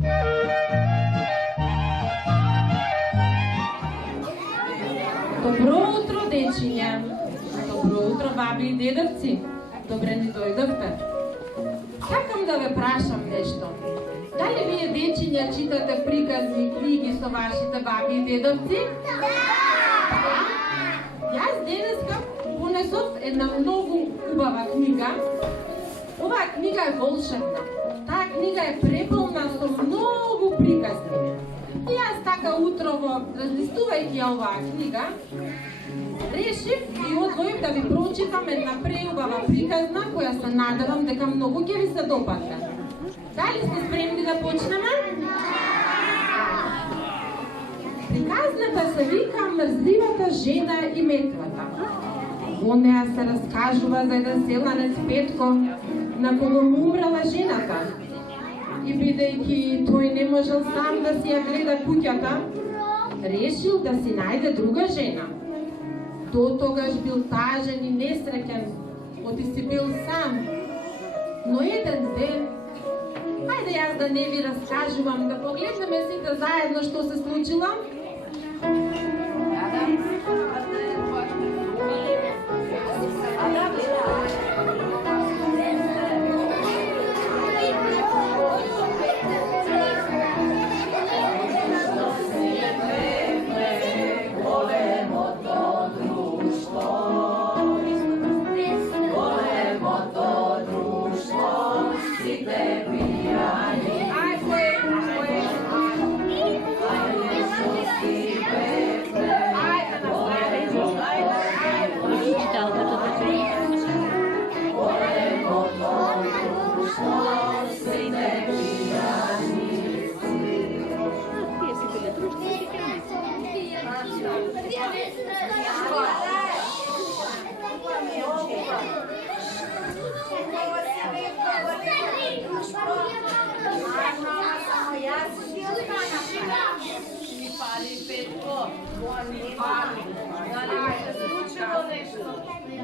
Добро утро, дечиња! Добро утро, баби и дедовци! Добре ни дојдовте! Сакам да ве прашам нешто. Дали вие, дечиња, читате приказни книги со вашите баби и дедовци? Да! Јас денеска понесов една многу убава книга. Оваа книга е волшебна. Таа книга е преполна со многу приказни. И јас така утрово, разлистувајќи ја оваа книга, решив и одвоив да ви прочитам една преубава приказна која се надевам дека многу ќе ви се допадне. Дали сте спремни да почнеме? Приказната се вика Мрзливата жена и метвата. Во неа се раскажува за еден селанец Петко, на кого му умрела жената. И бидејќи тој не можел сам да си ја гледа куќата, решил да си најде друга жена. До тогаш бил тажен и несреќен, оти си бил сам. Но еден ден, хајде јас да не ви раскажувам, да погледнеме сите заедно што се случило.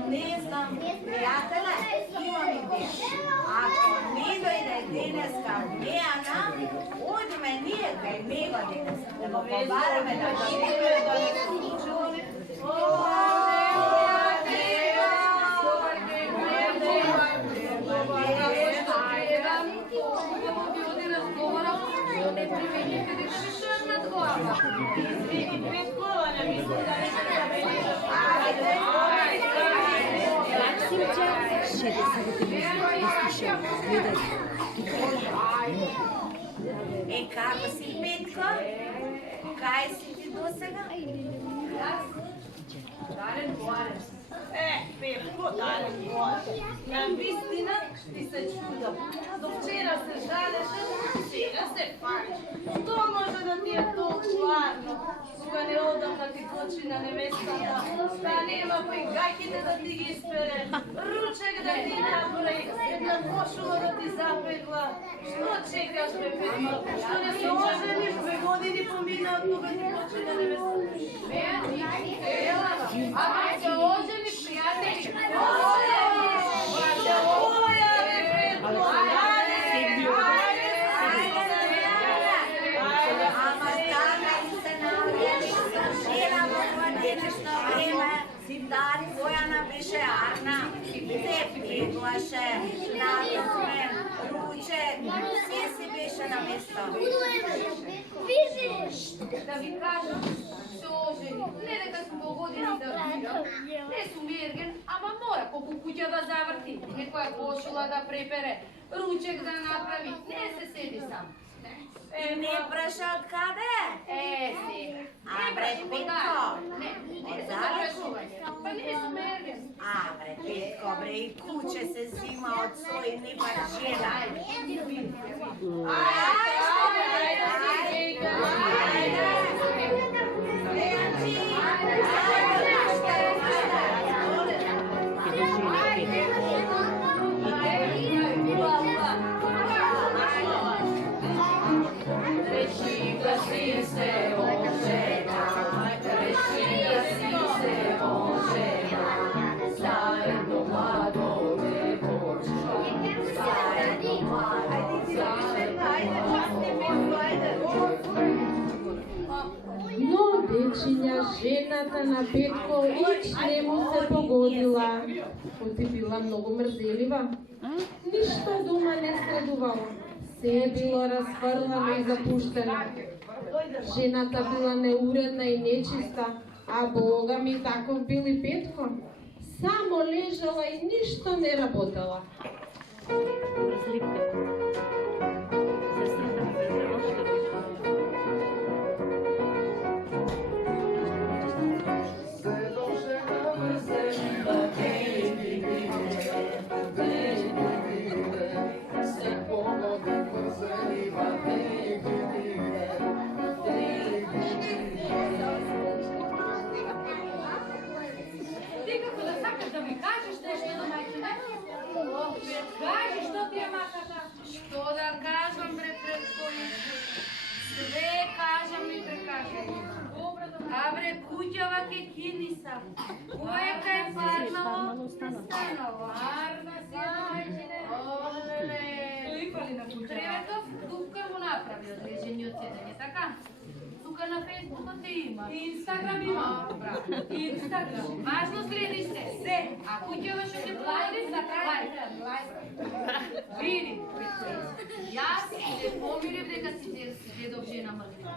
Не знам, пријателе, имам идеја. Ако не дојде денеска Дејана, одиме ние кај него денеска. Да го побараме да живее до случи. Е, како си, Петко? Кај си ти досега? Дарен Боарен. Петко, Дарен Боарен. На вистина ти се чудам. До вчера се жалеше, сега се палиш. Што може да ти е толку важно? Кога не одам да ти кочи на невестата, да нема па и гаќите да ти ги испере, ручек да ти направи, една кошула да ти запегла. Што чекаш, бе, Петко? Што не се ожениш, 2 години поминаат кога ти кочи на невестата? Ако се ожени, пријатели, Дали Бојана беше арна, се пеглаше, надосмен, ручек, се си беше на место. да ви кажам, се ожени. Не дека сум во години да видам, не сум ерген, ама мора колку куќа да заврти, некоја кошула да препере, ручек да направи, не се седи сам. Не праша од каде? Сега. Бре, Петко. Не се запрашување. Па не сум ерген. Бре, Петко, бре, и куче се зима од свој небар жена. жената на Петко ич не му се погодила, оти била многу мрзелива. Ништо дома не следувало, се е било разфрлано и запуштено. Жената била неуредна и нечиста, а Бога ми таков бил и Петко. Само лежала и ништо не работела. Ти како да сакаш да ми кажеш нешто на мајчина? Кажи, што ти е маката? Што да кажам пред кој? Све кажам и прекажам. А бре, куќава ке кини сам. Кој кај парнало? Станало. Арна си, мајчине. Оле. Тревето, дупка му направи од лежење од седење, така? Тука на Фейсбукот те има. Инстаграм има. Инстаграм. Важно следиш се. А куќава што ќе плајди за лайк. Види. Јас се помирив дека си дедов жена мрзина.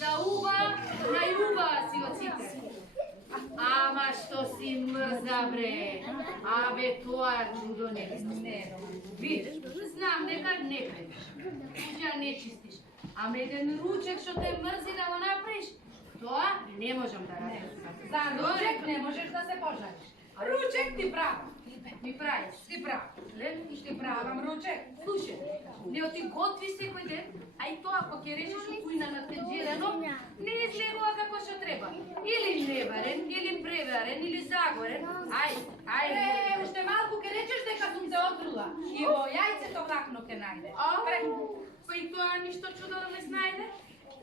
За уба, најуба си од сите. Ама што си мрза, бре. Абе, тоа чудо не е. Видиш, знам дека не предиш. Куќа не чистиш. Ама еден ручек што те мрзи да го направиш, тоа не можам да радим. За ручек не можеш да се пожалиш. Ручек ти правам. Ми правиш. Ти правам. И ще правам ручек. Слушай, не оти готви секој ден, а и тоа ако ќе решиш у кујна на тенџерено, не излегува како што треба. Или неварен, или преварен, или загорен. Ајде. Уште малку ке речеш дека сум се отрула. И во јајцето какно ке најде. Па и тоа ништо чудо да не знајде?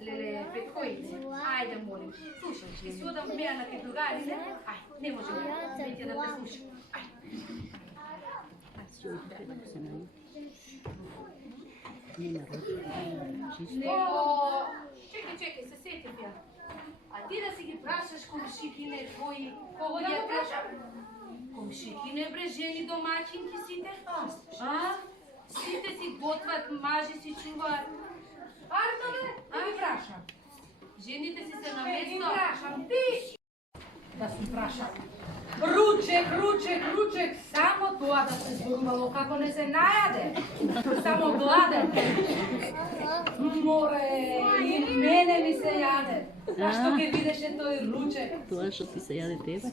Леле, Петкојице, ајде молим. Слушай, ќе си одам меја на те другарине. Ај, не може веќе да те слушам. Чекај, се сетив ја. А ти да си ги прашаш комшикине твои, кого да прашам? Комшикине бре, жени домаќинки сите? Сите си готват, мажи си чуваат. Арно бе, да ви прашам. Жените си се на Ке ви место. прашам, ти да си прашам. Ручек, само тоа да се зборувало како не се најаде. Само гладен. Море, и мене ми се јаде. Зашто ке видеше тој ручек? Тоа што ти се јаде тебе?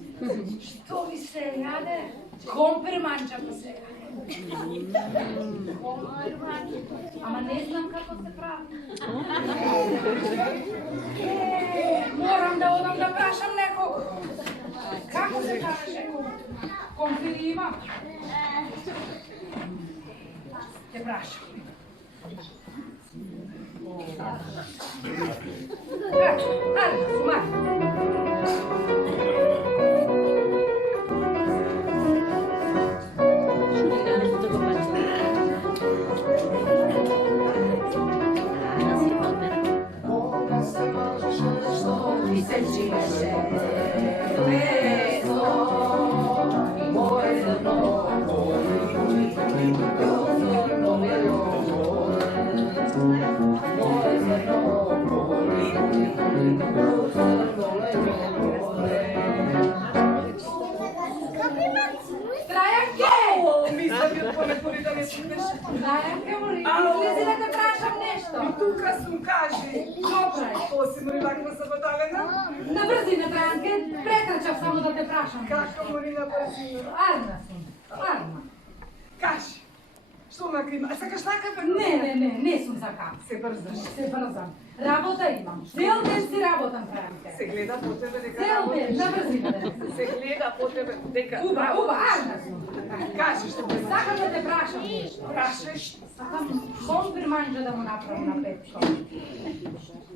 Што ми се јаде? Компир манџа ми се јаде. Ама не знам како се прави. Морам да одам да прашам некого. Како се каже? Компир има? Те прашам. Ајде, сумар. Трајанке, мори, излези да те прашам нешто. Тука сум, кажи. Добре. Оси мори ваква забавена? На брзина, Трајанке, претрчав само да те прашам. Како мори на брзина? Арна сум, арна. Кажи. Што ме крима? Сакаш така бе? Не сум за кап. Се брзаш. Се брзам. Работа имам. Цел ден си работам, Трајанке. Се гледа по тебе дека Цел ден, на брзина. Се гледа по тебе дека Уба, арна сум. Кажи што ме Сакам да те прашам нешто. прашаш. Сакам компир манџа да му направам на Петко.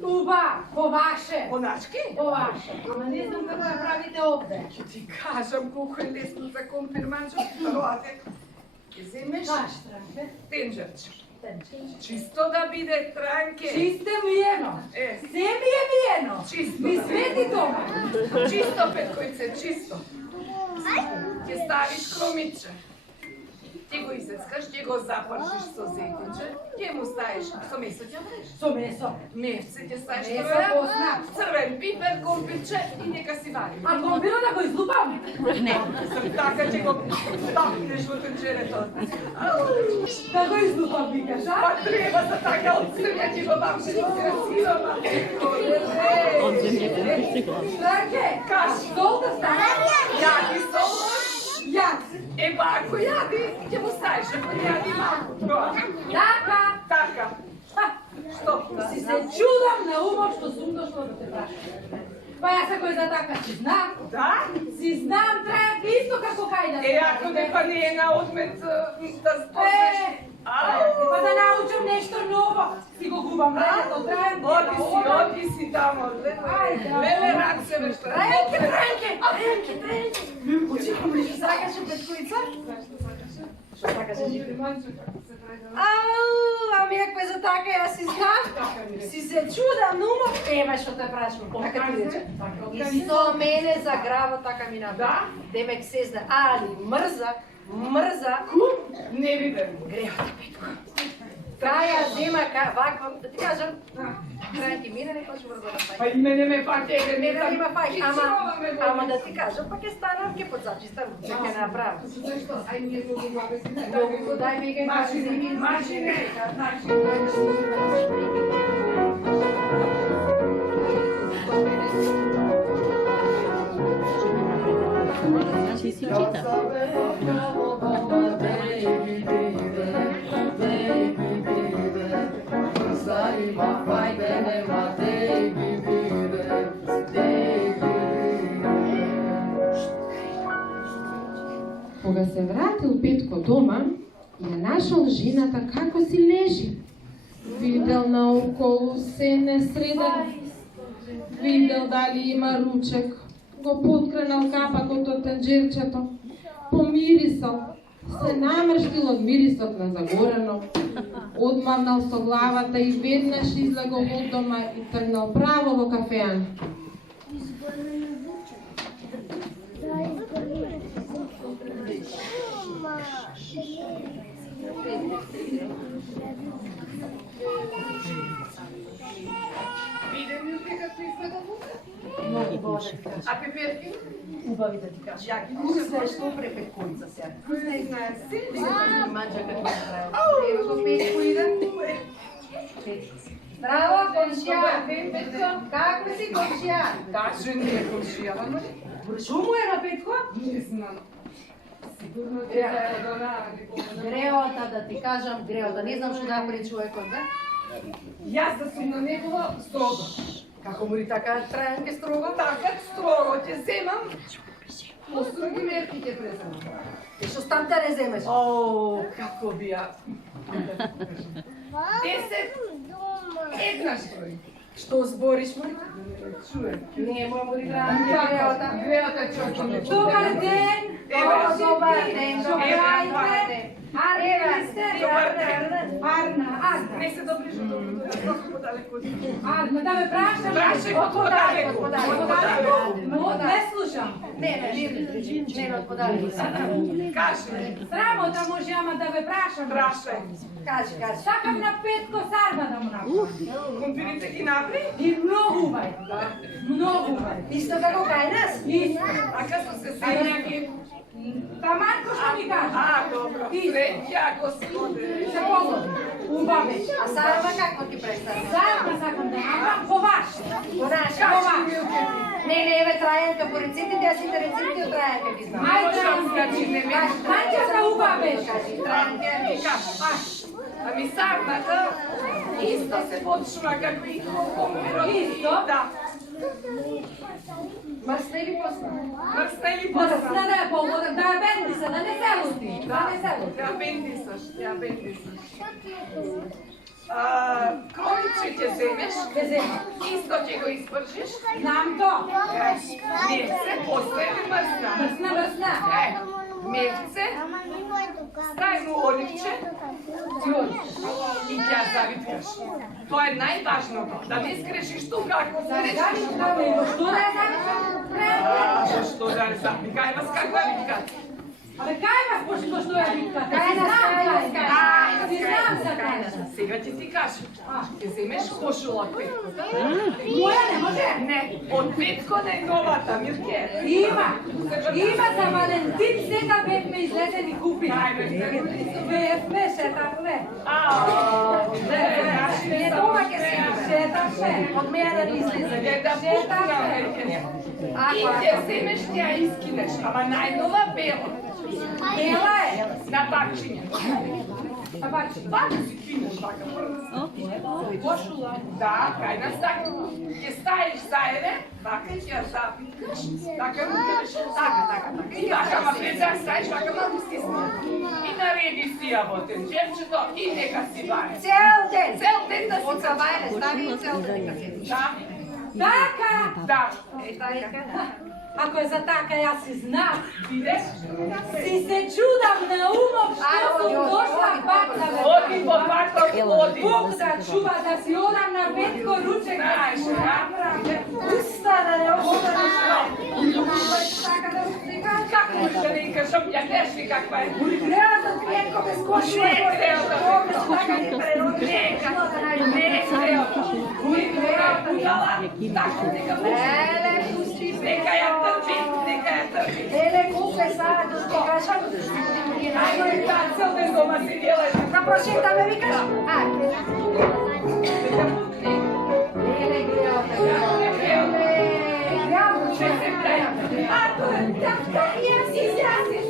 Уба, по ваше. Оначки? По ваше. Ама не знам како ја правите овде. Ќе ти кажам колку е лесно за компир манџо. Роате. Земеш Каш, Трајанке? тенџерче. Чисто да биде, Транке. Чисте миено. Е. Се ми е миено. Чисто. Ви свети дома. Чисто, Петкојце, чисто. Ќе ставиш кромиче. Ќе го изецкаш, ќе го запршиш со зекинче, ќе му ставиш со месо ќе мреш. Со месо. Мевце ќе ставиш Месо тоа, позна. црвен пипер, компирче и нека си вари. А компира да го излупам? Не, така ќе го тапнеш во тенџерето. Да го излупам, викаш, а? Па треба за така од црвја ќе го тапнеш красиво. Траке, Кажи. солта стара? Јади солош. Јас. Е, па ако јади, ќе му ставиш, ако јади малку. Тоа. Така. Така. Ха, Што? си се чудам на умот што сум дошло да те прашам. Па јас ако е за така си знам. Да? Си знам, трајак исто како кај да Е, ако не па не е на одмет да спознеш. Па да научам нешто ново. Си го губам времето, трајам. Оди си тамо. Леле рак се вешта. Тренке. Очекувам ли што сакаше Петкојца? Што сакаше живе? Ами ако е за така, јас си знам. Си се чудам, но умот. Ева што те прашам. Така ти рече. Исто мене за граво така ми направи. Да? Демек се зна. Али мрза. Не видам. Греота, Петко. Каја зема, ваква, да ти кажам, крај ти мине, некој ќе мрза да Па фај. и мене ме паке, Не да има фај, ама да ти кажам, па ќе станам, ќе подзачистам, ќе направам. Дај ми га Машине. Кога се вратил Петко дома, ја нашол жената како си лежи. Видел наоколу се несреден. Видел дали има ручек. Го подкренал капакот од тенџерчето. Помирисал. Се намрштил од мирисот на загорено. Одмавнал со главата и веднаш излегол од дома и тргнал право во кафеан. Виден ли дека ти изгледа лука? Многу добре. А пеперки? Убави да ти кажам. Јаки Вкусно е што пре Петкојца сега. Не знаеш си. Манџа како е правил. Ево го Петко иде. Здраво, комшија. Како си, комшија? Даже не е комшија, ама Шуму е на Петко? не знам. Сигурно ќе е до наради. Греота, да ти кажам, греота. Не знам што да прави човекот, не? Јас да сум на негова строго. Како му и така трајанке строго? Така строго ќе земам. Построги мерки ќе преземам. И што стам те не земеш? О, како би ја. 10 еднаш број. Што збориш, мој? Чуе. Не, мој му греота. Греота чоко. Добар ден! Ева, Добар ден, Ева, добрајте! Арна сте! Добар ден. Арна! Не се доближи до толку подалеку. Арна, да ме прашам? Прашај од подалеку. Не слушам. Не, од подалеку. Кажи. Срамота може, ама да ме прашам. Прашај. Кажи. Сакам на Петко сарма да му направам. Компирите ги направи? И многу убај. Многу убај. Исто како кај нас? Исто. А како се сењаки? Таманко што ми кажа. А, добро. Среќа, господи. Се погоди. Убаве. А сарма какво ти представи? Сарма сакам да направам по ваш. По наш. Не, еве трајанка по рецептите, јас сите рецепти од трајанка ги знам. Ајде, Значи, не ме Мајчата убаве. Кажи, трајанка ми Ами сармата исто се почува како и компирот. Исто? Да. мрсна или посна? Мрсна или Мрсна посна? да е поводак, да е бендиса, да не се лути. Да не се лути. Ја бендисаш, ја бендисаш. Кровиче ќе земеш, Ке зема. исто ќе го испржиш. Знам то. Мевце, после или мрсна? Мрсна. Мевце, Staj mu olikče, i tja zavitkаш. To je najvažното, da ne skrešiš tu kako skrešiš. Što da je zavitkam? Što da je zavitkam? Kaj vas kakva vitka? Ali kaj vas pošto što je vitka? Kaj nas kaj? Si znam za kaj nas. Сега ќе ти кажам. Ќе земеш кошула од Петко. Moja ne može? Не, од Петко најновата, Мирке. Ima za Valentin сега бе ме излезе ни купи. Бе се tako ne. Не дома ќе се шетам се. Од мене да излезе. Да пукна, Мирке. И ќе земеш тя искинеш, ама најнова бела. Bela je. На бакчиња. A bači. Така си кинеш, така прво. Кошула. Да, кај нас така. Ќе ставиш заеде, така ќе ја запиткаш, така рукавиш, така. И така, ма пред да ставиш, така малку стисни. И нареди си ја во тенџерчето и нека си варе. Cel den. Цел ден да си Od sa vajne stavi i cel den. Да, Taka! да. Ako je za taka, ja si znam. Видеш? Si se čudam na umom što sam došla pak na Оди по пакот, оди. Bog da čuva da si odam na Petko ruček. Знаеш, да? Usta da ne ostaneš. Така да устига. Како можеш да не кажам, ја гледаш ли каква е? Treba da Petko bez košula. Не е целта. Така ни прероди. Не е целта. Будала, така нека Ele, pusti. Нека ја трпи, нека ја трпи. Ele, kupe sada, da ti kažem. Ајде, таа цел ден дома седела и Da prošeta me vikaš? да пукне. Ele, greo. Ше се прави. А, тоа е. Така je, si izraziš.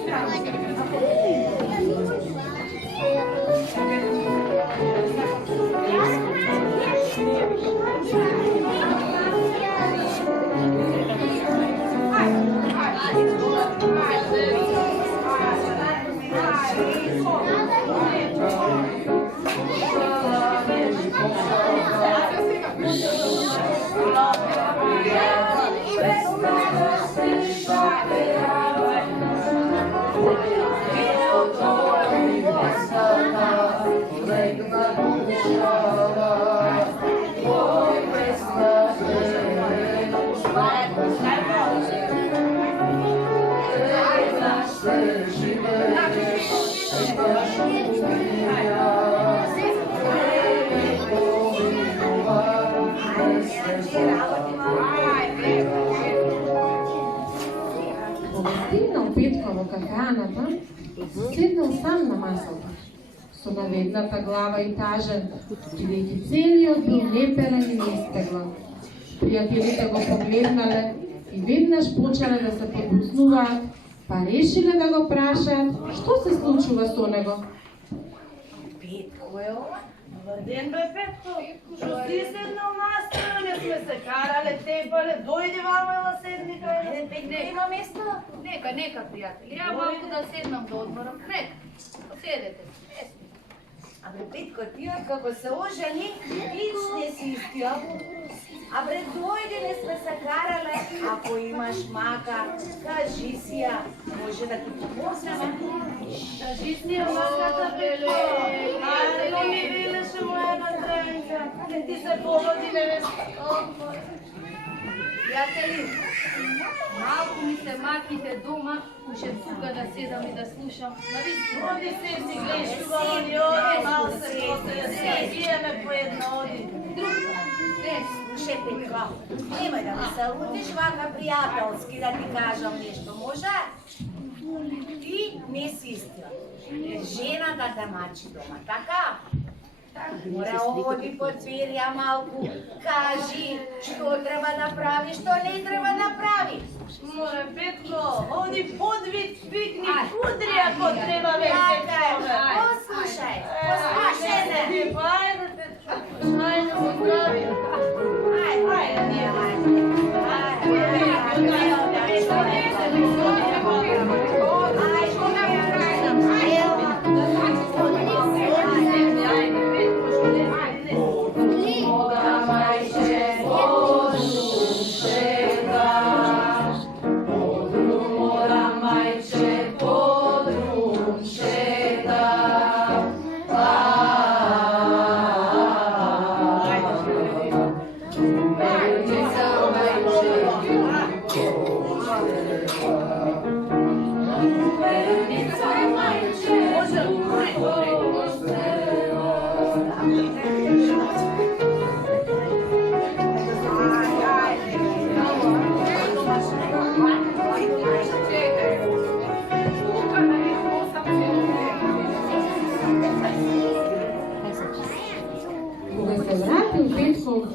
Стигнал Петко во кафеаната, седнал сам на масата, со наведната глава и тажен, бидејќи целиот бил неперен и нестеглан. Пријателите го погледнале и веднаш почнале да се подбуснуваат, па решиле да го прашаат што се случува со него. Петко е ова? Добар ден, бе, Петко. Што си седнал настројен, не сме се карале, тепале, дојди вамо ела седни кај. Петко има место? Нека, пријатели. Ја малку да седнам да одморам. Нека, седете. Абре, Петко, ти како се ожени, ич не си истијал. Абре, дојди, не сме се карале. Ако имаш мака, кажи си ја. Може да ти помогнеме. Кажи си ја маката, Петко. Ајде, ми велеше моја матрајка. Не ти се погоди, невеста. Пријатели, малку ми се маките дома, уште тука да седам и да слушам. Навистина. Оди се си гледаш, оди, мал се посе, пиеме по едно, оди. Слушай, Петко, немај да ми се лутиш вака пријателски да ти кажам нешто, може? Ти не си истина. Жената да мачи дома, така? Мора оди по дверија малку, кажи што треба да прави, што не треба да прави. Море, Петко, оди подвид, пикни, удри ако треба веќе. Послушај, послушај ме. Ајде, Петко, ајде, поздрави. Ајде, Podrum,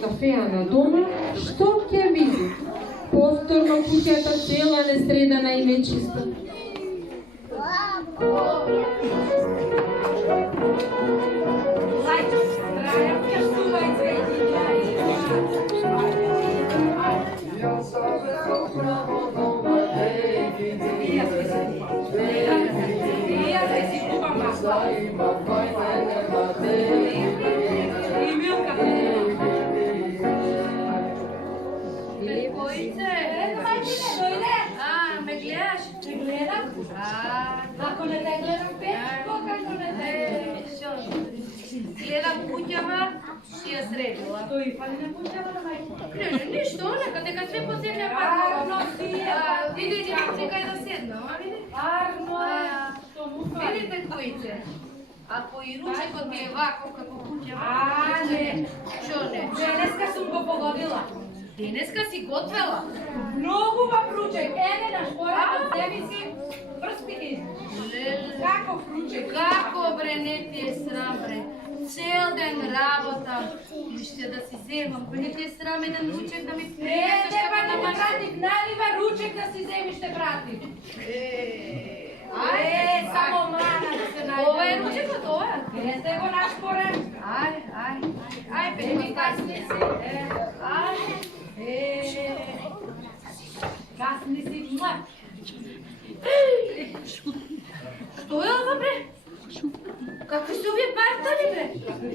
кафеа на дома, што ќе види? Повторно куќата цела несредана и нечиста. Ме гледаш? Ме гледам? Ако не те гледам, Петко, како не те? Гледам куќава, си ја средила. Тој фали на куќава на мајка? Не, ништо, нека све по земја пак. Арно, си е. Иди, чекај да седна, види? Арно е. Видите којце? Ако и ручекот ми е ваков како куќава... не. Шо не? Денеска сум го погодила. Денеска си готвела? Многу ручек, ене на шпора, од себе си прспи ги. Како ручек? Како бре, не ти е срам бре. Цел ден работам. И ще да си земам. Не ти е срам еден ручек да ми принесеш Па не те пратив, налива ручек да си земиш те пратив. Само мана да се најде. Ова е ручекот, ова е? Ете го наш порен. Ај, пети касни си. Касни си, млад. Што е ова, бре? Какви се овие партали, бре?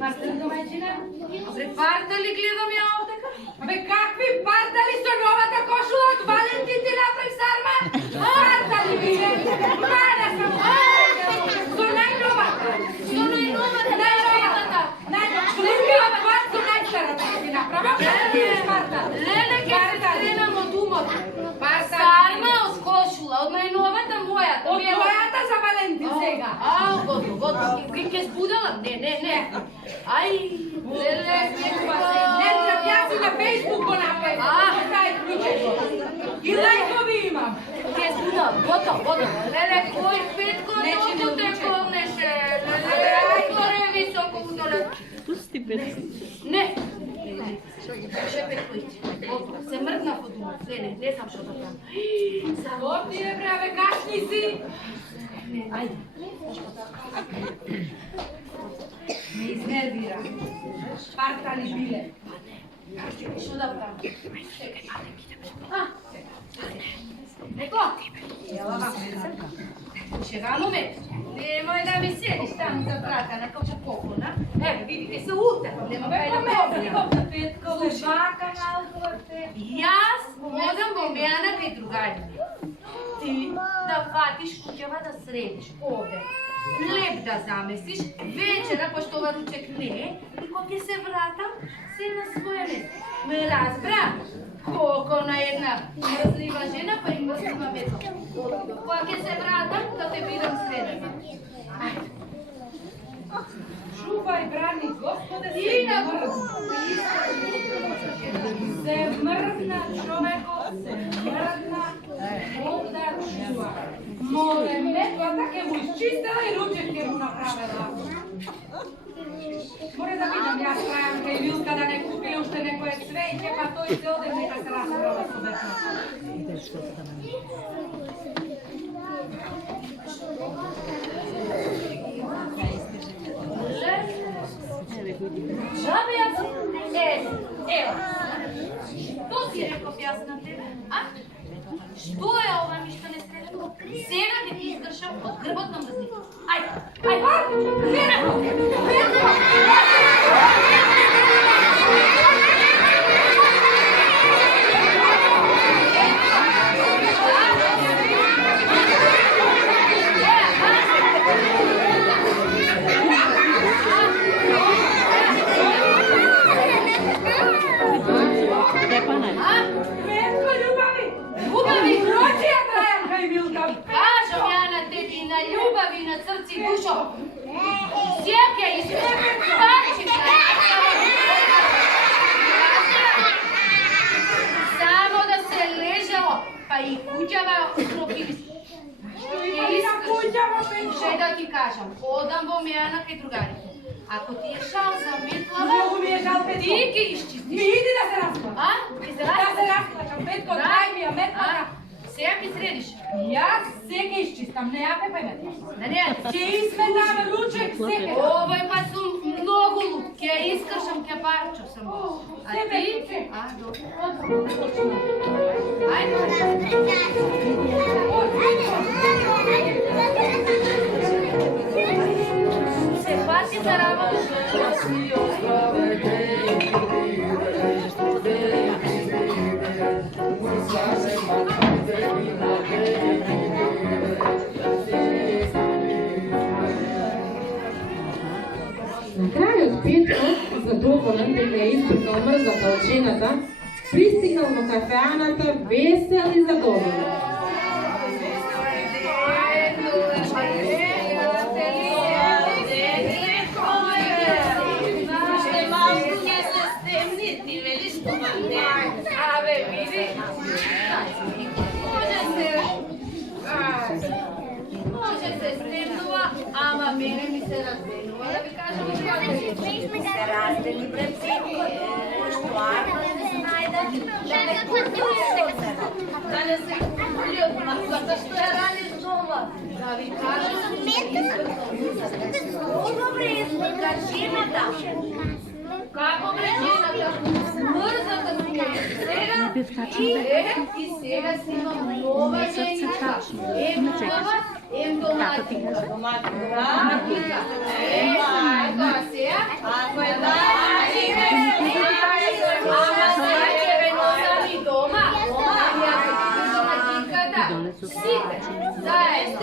Партали домајчина? Бре, партали гледам ја овдека. Абе, какви партали со новата кошула од Валентин ти направи сарма? Партали, бе! Мана сам! Со најновата! Со најновата, најновата! Слукиот пат со најстарата ти направа? Леле, ке се стренам од умот. Сарма од кошула, од најновата мојата. Од мојата за Валентин сега. Готово. Ке збудалам? Не. Ај, леле, Не треб, јас и на Фейсбук го направи. Тај ключек. И лајкови имам. ке збудалам, готово. Леле, кој Петко толку те помнеше? Леле, горе високо удоле. Пусти Петко. Не. Ше Петковиќ. Се мрднав од умот. Не знам што да правам. Овди е, бре, кашни си. Ајде. Ме изнервира. Партали биле. Што да правам? Еко. Шегано ме. Немој да ми седиш таму за брака на кауча покона. Еве, види, ке се утепам, нема кај да попнем. Петко, лежака малку те. Јас одам во Мејана кај другарите. Ти да фатиш куќава да средиш овде. Леп да замесиш, вечера, пошто ова ручек не е, и кога ќе се вратам, се на своје место. Ме разбра? Колко на една мрзлива жена, па и мрзлива метла. Кога ќе се вратам, да те видам средена. Чувај, брани, Господе, И на се мрдна човекот, се мрдна, Бог да чува. Моле, метлата ке му изчистила и ручек ке му направила. Море да видам, јас трајам кај Вилка да не купиле уште некоје цвеќе, па тој се оде нека се расправа со ветрата. Жабе јас, ево. Што си реков јас на тебе, а? Што е ова ми што не средено? Сега ќе ти издршам од грбот на мрзникот. Љубави, Ројче ја трајам кај Вилка. кажам ја на тебе на љубави, на срци и душо. Сјаке и спачи само да се лежало, па и куќава пропили. Што има на куќава, Петко? Ше да ти кажам, одам во Мејана кај другарите. Ако ти е шал за метлава, Много ми е жал, Петко. ти ги изчистиш. Ми иди да се разплачам. А? Ти се Да се разплачаш? разплачам, Петко, дай ми я метлата. Сега ми средиш. И аз сега изчистам, не ја пепе метлата. Да не, Ќе изметам ручек сега. овој па сум многу луд. Ке искршам, ке парчам сам. А Себе, ти? ручек. А, добро. Ајде. Се пати за работа. На крајот Петко, задоволен дека е испркал мрзата од жената, пристигнал во кафеаната весел и задоволен. Абе, види. Може се стемнува, ама мене ми се разденува. Да ви кажем Се раздели пред Петко. Поштуарно да се најде. Да не купи да не се купили од маслата што ја раниш дома. Да ви кажем Добре изгледа жената. како бре жената, мрзата ми е. И сега си имам нова женичка. Емова, доматика. Доматика. Ајде, сега. Ако е ама сега ќе ве носам и дома. Ја се доматиката. Сите, заедно.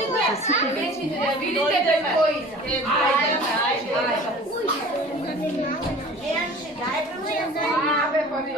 Вечите да видите без којца. Ајде. Женче, дај друга. Абе, па не.